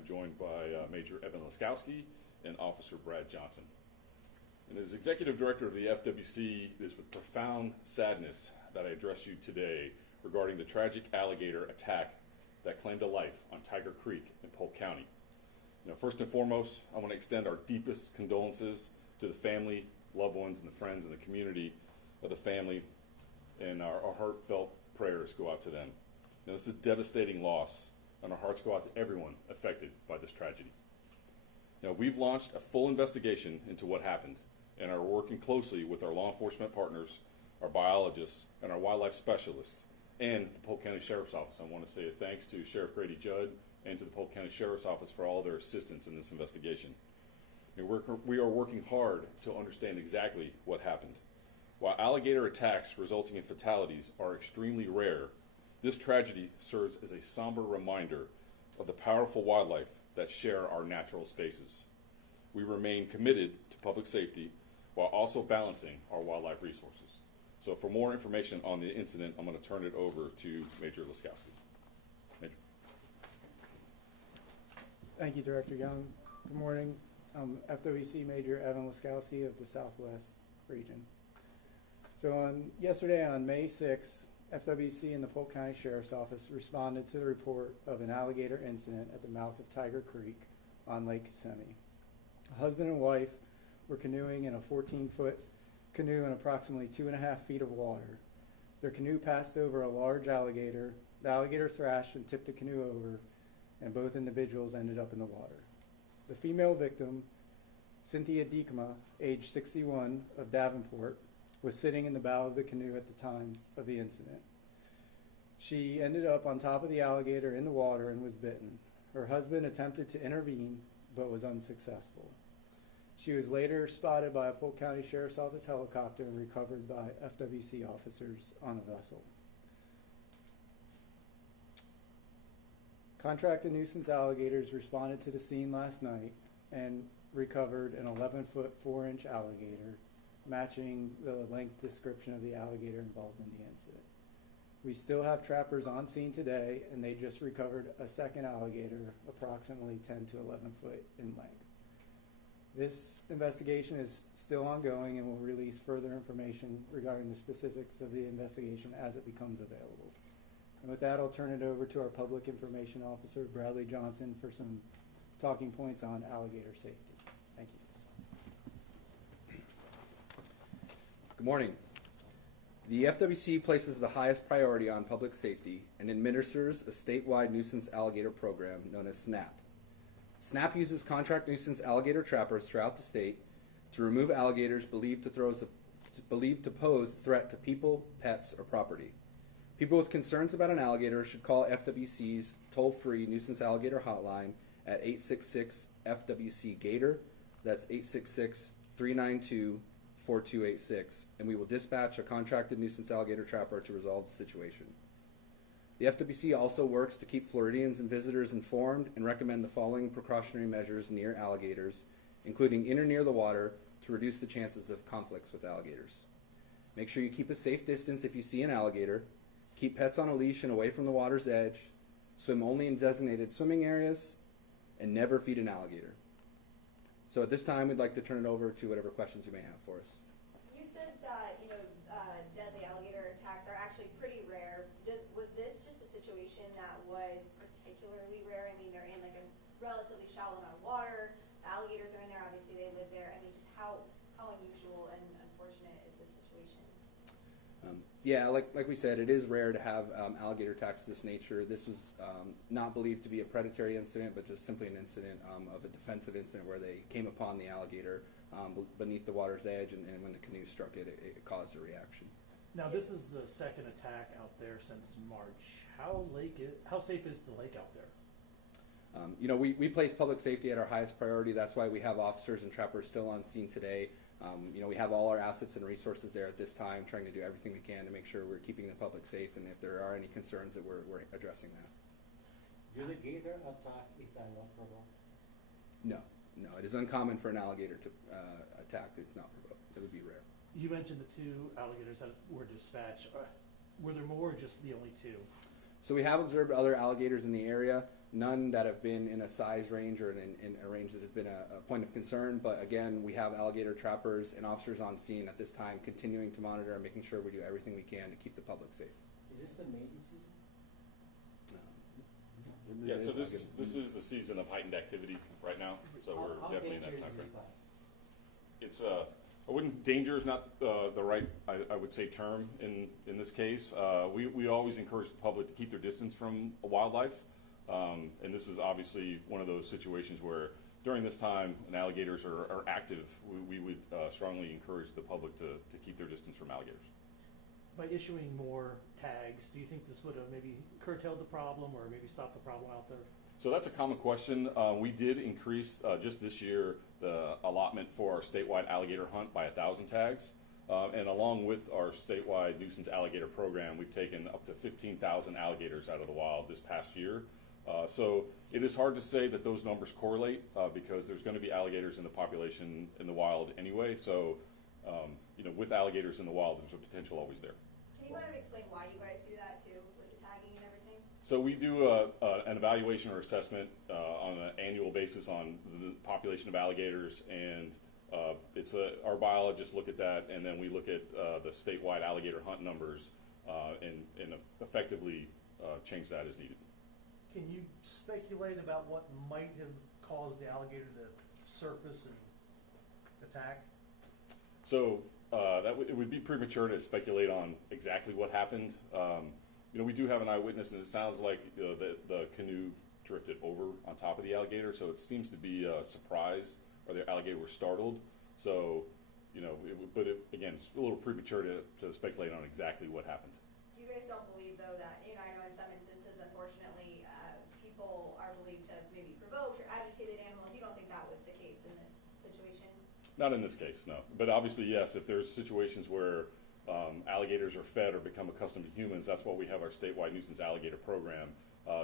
I'm joined by Major Evan Wascowski and Officer Brad Johnson. And as Executive Director of the FWC, it is with profound sadness that I address you today regarding the tragic alligator attack that claimed a life on Tiger Creek in Polk County. First and foremost, I want to extend our deepest condolences to the family, loved ones, and the friends and the community of the family, and our heartfelt prayers go out to them. This is a devastating loss, and our hearts go out to everyone affected by this tragedy. We've launched a full investigation into what happened and are working closely with our law enforcement partners, our biologists, and our wildlife specialists, and the Polk County Sheriff's Office. I want to say thanks to Sheriff Grady Judd and to the Polk County Sheriff's Office for all their assistance in this investigation. We are working hard to understand exactly what happened. While alligator attacks resulting in fatalities are extremely rare, this tragedy serves as a somber reminder of the powerful wildlife that share our natural spaces. We remain committed to public safety while also balancing our wildlife resources. So for more information on the incident, I'm going to turn it over to Major Wascowski. Major. Thank you, Director Young. Good morning. I'm FWC Major Evan Wascowski of the Southwest region. So yesterday on May 6th, FWC and the Polk County Sheriff's Office responded to the report of an alligator incident at the mouth of Tiger Creek on Lake Kissimmee. A husband and wife were canoeing in a 14-foot canoe in approximately 2.5 feet of water. Their canoe passed over a large alligator. The alligator thrashed and tipped the canoe over, and both individuals ended up in the water. The female victim, Cynthia Diekma, age 61, of Davenport, was sitting in the bow of the canoe at the time of the incident. She ended up on top of the alligator in the water and was bitten. Her husband attempted to intervene, but was unsuccessful. She was later spotted by a Polk County Sheriff's Office helicopter and recovered by FWC officers on a vessel. Contracted nuisance alligators responded to the scene last night and recovered an 11-foot 4-inch alligator, matching the length description of the alligator involved in the incident. We still have trappers on scene today, and they just recovered a second alligator approximately 10 to 11 foot in length. This investigation is still ongoing and will release further information regarding the specifics of the investigation as it becomes available. And with that, I'll turn it over to our Public Information Officer, Bradley Johnson, for some talking points on alligator safety. Thank you. Good morning. The FWC places the highest priority on public safety and administers a statewide nuisance alligator program known as SNAP. SNAP uses contract nuisance alligator trappers throughout the state to remove alligators believed to pose a threat to people, pets, or property. People with concerns about an alligator should call FWC's toll-free nuisance alligator hotline at 866-FWC-GATOR. That's 866-392-4286, and we will dispatch a contracted nuisance alligator trapper to resolve the situation. The FWC also works to keep Floridians and visitors informed and recommend the following precautionary measures near alligators, including in or near the water, to reduce the chances of conflicts with alligators. Make sure you keep a safe distance if you see an alligator. Keep pets on a leash and away from the water's edge. Swim only in designated swimming areas, and never feed an alligator. So at this time, we'd like to turn it over to whatever questions you may have for us. You said that deadly alligator attacks are actually pretty rare. Was this just a situation that was particularly rare? I mean, they're in like a relatively shallow amount of water. The alligators are in there. Obviously, they live there. I mean, just how unusual and unfortunate is this situation? Yeah, like we said, it is rare to have alligator attacks of this nature. This was not believed to be a predatory incident, but just simply an incident of a defensive incident where they came upon the alligator beneath the water's edge, and when the canoe struck it, it caused a reaction. Now, this is the second attack out there since March. How safe is the lake out there? We place public safety at our highest priority. That's why we have officers and trappers still on scene today. We have all our assets and resources there at this time, trying to do everything we can to make sure we're keeping the public safe, and if there are any concerns, that we're addressing that. Do the gator attack if they're not provoked? No, it is uncommon for an alligator to attack if not provoked. It would be rare. You mentioned the 2 alligators that were dispatched. Were there more or just the only 2? So we have observed other alligators in the area. None that have been in a size range or in a range that has been a point of concern. But again, we have alligator trappers and officers on scene at this time, continuing to monitor and making sure we do everything we can to keep the public safe. Is this the mating season? Yeah, so this is the season of heightened activity right now, so we're How definitely in that dangerous time is frame. that? It's I wouldn't, danger is not the right, I would say, term in this case. We always encourage the public to keep their distance from wildlife, and this is obviously one of those situations where during this time, when alligators are active, we would strongly encourage the public to keep their distance from alligators. By issuing more tags, do you think this would have maybe curtailed the problem or maybe stopped the problem out there? So that's a common question. We did increase just this year the allotment for our statewide alligator hunt by 1,000 tags. And along with our statewide nuisance alligator program, we've taken up to 15,000 alligators out of the wild this past year. So it is hard to say that those numbers correlate because there's going to be alligators in the population in the wild anyway. So, with alligators in the wild, there's a potential always there. Can you kind of explain why you guys do that too, with the tagging and everything? So we do an evaluation or assessment on an annual basis on the population of alligators, and our biologists look at that, and then we look at the statewide alligator hunt numbers and effectively change that as needed. Can you speculate about what might have caused the alligator to surface and attack? So it would be premature to speculate on exactly what happened. We do have an eyewitness, and it sounds like the canoe drifted over on top of the alligator, so it seems to be a surprise, or the alligator was startled. So, again, it's a little premature to speculate on exactly what happened. You guys don't believe, though, that, I know in some instances, unfortunately, people are believed to have maybe provoked or agitated animals. You don't think that was the case in this situation? Not in this case, no. But obviously, yes, if there's situations where alligators are fed or become accustomed to humans, that's why we have our statewide nuisance alligator program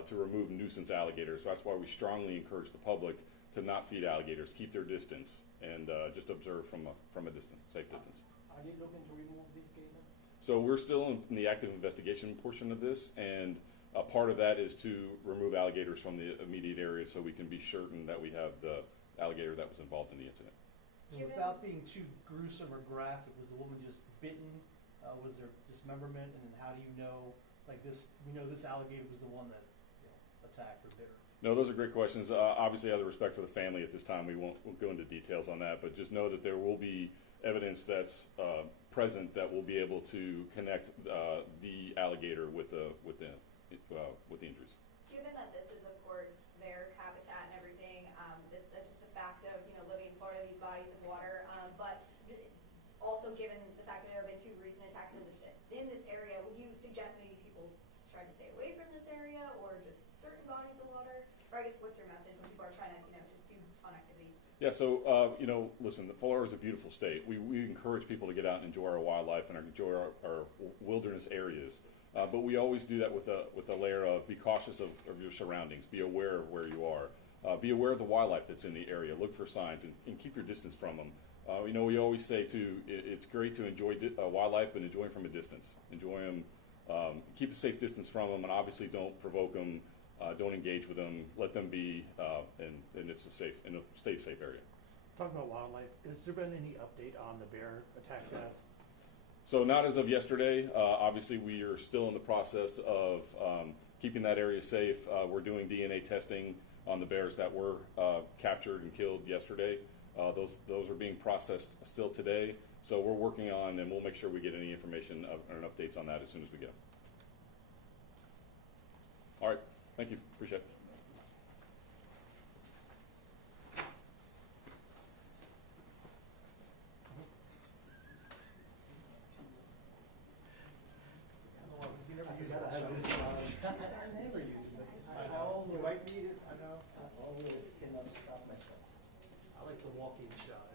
to remove nuisance alligators. So that's why we strongly encourage the public to not feed alligators, keep their distance, and just observe from a distance, safe distance. Are they looking to remove this gator? So we're still in the active investigation portion of this, and a part of that is to remove alligators from the immediate area so we can be certain that we have the alligator that was involved in the incident. And without being too gruesome or graphic, was the woman just bitten? Was there dismemberment? And then how do you know, we know this alligator was the one that attacked or bit her? No, those are great questions. Obviously, out of respect for the family at this time, we won't go into details on that, but just know that there will be evidence that's present that will be able to connect the alligator with the injuries. Given that this is, of course, their habitat and everything, that's just a fact of, living in Florida, these bodies of water, but also given the fact that there have been 2 recent attacks in this area, would you suggest maybe people try to stay away from this area, or just certain bodies of water? Or I guess, what's your message when people are trying to, just do fun activities? Yeah, so, listen, Florida is a beautiful state. We encourage people to get out and enjoy our wildlife and enjoy our wilderness areas. But we always do that with a layer of be cautious of your surroundings, be aware of where you are, be aware of the wildlife that's in the area, look for signs, and keep your distance from them. We always say, too, it's great to enjoy wildlife, but enjoy them from a distance. Enjoy them, keep a safe distance from them, and obviously don't provoke them, don't engage with them, let them be, and it's a stay safe area. Talking about wildlife, has there been any update on the bear attack death? So not as of yesterday. Obviously, we are still in the process of keeping that area safe. We're doing DNA testing on the bears that were captured and killed yesterday. Those are being processed still today. So we're working on, and we'll make sure we get any information and updates on that as soon as we get them. All right. Thank you. Appreciate it. I never use it. I almost, you might need it. I know. I almost cannot stop myself. I like the walking shot.